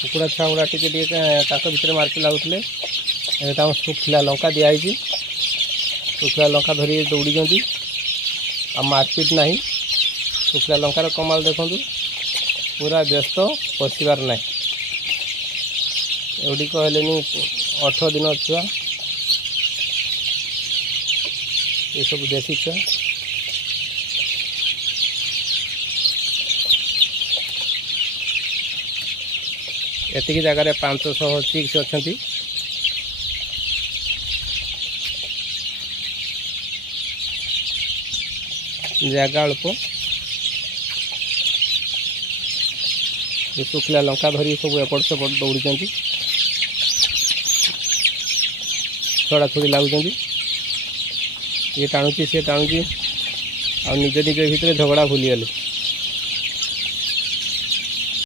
कुकुड़ा छुआ गुड़ा टे भितर मार्के लगुले सुखिला लंका दिखाई सुखिला लंका धरी दौड़ी आ मारपीट ना सुखिला लंकार कमाल देखु पूरा व्यस्त पशिबार ना एगुड़िक हेले 18 दिन छुआ ये सब देसी छुआ एतिकी जगार 500 चिक्स अच्छा जगह अल्प सुखिला लंका धरी सब एपट सेपट दौड़ी छड़ा छुड़ी लगुच ये टाणुची सी टाणुची आ निज निज भितर झगड़ा भूलीगले।